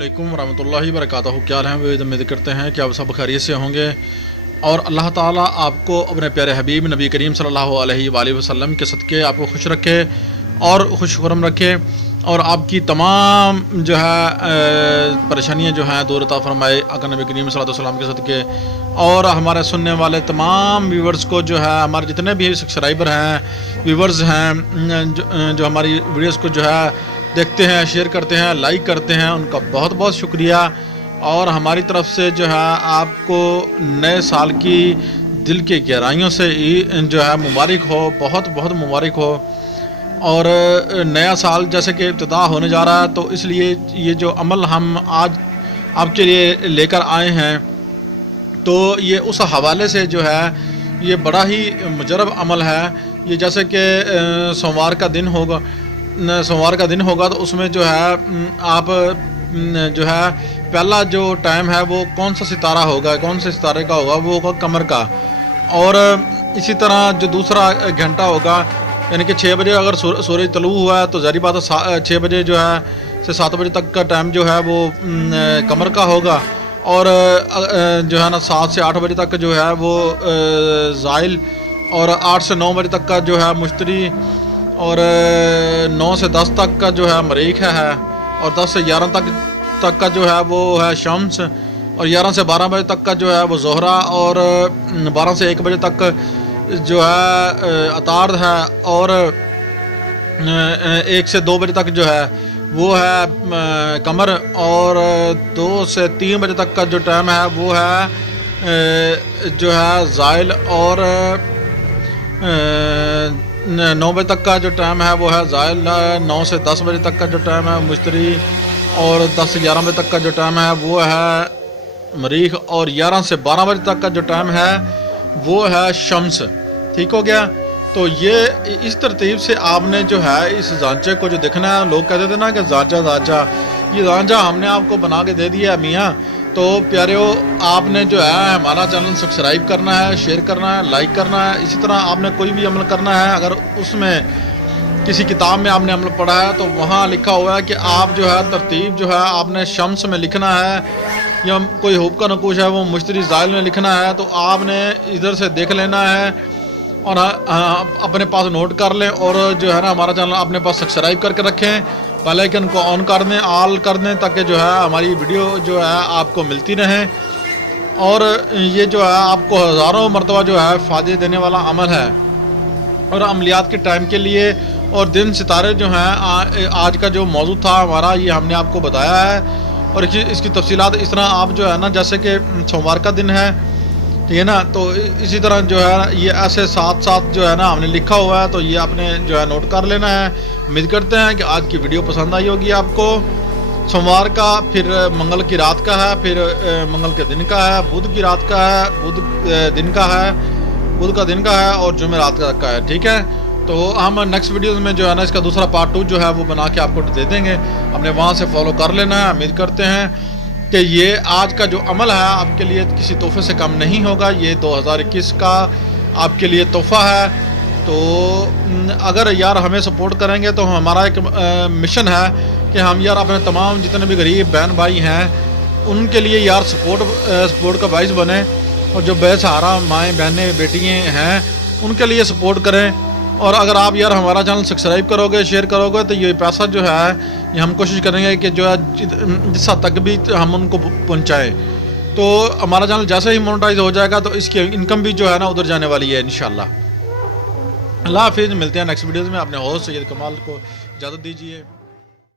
علیکم ورحمۃ اللہ وبرکاتہ۔ کیا حال ہیں؟ امید کرتے ہیں کہ آپ سب خیریت سے ہوں گے اور اللہ تعالیٰ آپ کو اپنے پیارے حبیب نبی کریم صلی اللہ علیہ وآلہ وسلم کے صدقے آپ کو خوش رکھے اور خوش خرم رکھے اور آپ کی تمام پریشانیاں دور عطا فرمائے آقا نبی کریم صلی اللہ علیہ وسلم کے صدقے۔ اور ہمارے سننے والے تمام ویورز کو ہمارے جتنے بھی سبسکرائبر ہیں، ویورز ہیں، جو ہماری ویڈیوز کو دیکھتے ہیں، شیئر کرتے ہیں، لائک کرتے ہیں، ان کا بہت بہت شکریہ۔ اور ہماری طرف سے آپ کو نئے سال کی دل کے گہرائیوں سے مبارک ہو، بہت بہت مبارک ہو۔ اور نیا سال جیسے کہ ابتدا ہونے جا رہا ہے، تو اس لیے یہ جو عمل ہم آج آپ کے لیے لے کر آئے ہیں، تو یہ اس حوالے سے یہ بڑا ہی مجرب عمل ہے۔ یہ جیسے کہ سوموار کا دن ہوگا تو اس میں آپ پہلا جو ٹائم ہے وہ کون سا ستارہ ہوگا، کون سے ستارے کا ہوگا، وہ ہوگا قمر کا۔ اور اسی طرح جو دوسرا گھنٹہ ہوگا، یعنی کہ 6 بجے اگر سورج طلوع ہوا ہے تو ظاہری بات ہے 6 بجے سے 7 بجے تک کا ٹائم وہ قمر کا ہوگا۔ اور 7 سے 8 بجے تک وہ زائل، اور 8 سے 9 بجے تک کا مشتری، اور 9 سے 10 تک کا مریخ ہے، اور 10 سے 11 تک کا وہ ہے شمس، اور 11 سے 12 بجے تک کا وہ زہرہ، اور 12 سے 1 بجے تک عطارد ہے، اور 1 سے 2 بجے تک وہ ہے قمر، اور 2 سے 3 بجے تک کا جو ٹائم ہے وہ ہے زائل، اور 9 بجے تک کا جو ٹائم ہے وہ ہے زائل، 9 سے 10 بجے تک کا جو ٹائم ہے مشتری، اور 10 سے 11 بجے تک کا جو ٹائم ہے وہ ہے مریخ، اور 11 سے 12 بجے تک کا جو ٹائم ہے وہ ہے شمس۔ ٹھیک ہو گیا؟ تو یہ اس ترتیب سے آپ نے اس زانچے کو دیکھنا ہے۔ لوگ کہتے تھے نا کہ زانچہ، یہ زانچہ ہم نے آپ کو بنا کے دے دیا ہے میاں۔ تو پیاریو، آپ نے ہمارا چینل سبسکرائب کرنا ہے، شیئر کرنا ہے، لائک کرنا ہے۔ اسی طرح آپ نے کوئی بھی عمل کرنا ہے، اگر اس میں کسی کتاب میں آپ نے عمل پڑھا ہے تو وہاں لکھا ہوا ہے کہ آپ ترتیب آپ نے شمس میں لکھنا ہے، یا کوئی حب کا نقوش ہے وہ مشتری زائل میں لکھنا ہے، تو آپ نے ادھر سے دیکھ لینا ہے اور اپنے پاس نوٹ کر لیں، اور ہمارا چینل اپنے پاس سبسکرائب کر کے رکھیں، بیل آئیکن کو آن کر دیں، آل کر دیں، تاکہ ہماری ویڈیو آپ کو ملتی رہیں۔ اور یہ آپ کو ہزاروں مرتبہ فائدے دینے والا عمل ہے۔ اور عملیات کے ٹائم کے لیے اور دن ستارے آج کا جو موضوع تھا ہمارا، یہ ہم نے آپ کو بتایا ہے، اور اس کی تفصیلات اس طرح آپ جیسے کہ سوموار کا دن ہے، ٹھیک ہے نا، تو اسی طرح یہ ایسے ساتھ ہم نے لکھا ہوا ہے، تو یہ آپ نے نوٹ کر لینا ہے۔ امید کرتے ہیں کہ آج کی ویڈیو پسند آئی ہوگی آپ کو۔ سوموار کا، پھر منگل کی رات کا ہے، پھر منگل کے دن کا ہے، بدھ کی رات کا ہے، بدھ کا دن کا ہے، اور جمعرات کا ہے۔ ٹھیک ہے؟ تو ہم نیکسٹ ویڈیوز میں اس کا دوسرا پارٹ 2 وہ بنا کے آپ کو دے دیں گے، ہم نے وہاں سے فالو کر لینا ہے۔ امید کرتے ہیں کہ یہ آج کا جو عمل ہے آپ کے لیے کسی تحفے سے کم نہیں ہوگا، یہ 2021 کا آپ کے لیے تحفہ ہے۔ تو اگر ہمیں سپورٹ کریں گے تو ہمارا ایک مشن ہے کہ ہم اپنے تمام جتنے بھی غریب بہن بھائی ہیں ان کے لیے سپورٹ کا باعث بنیں، اور جو بے سہارا مائیں بہنیں بیٹیاں ہیں ان کے لیے سپورٹ کریں۔ اور اگر آپ ہمارا چینل سبسکرائب کرو گے، شیئر کرو گے، تو یہ پیسہ یہ ہم کوشش کریں گے کہ جس حد تک بھی ہم ان کو پہنچائیں۔ تو ہمارا چینل جیسے ہی مونیٹائز ہو جائے گا تو اس کی انکم بھی ادھر جانے والی ہے انشاءاللہ۔ اللہ حافظ، ملتے ہیں نیکسٹ ویڈیوز میں۔ اپنے ہوسٹ سید کمال کو اجازت دیجیے۔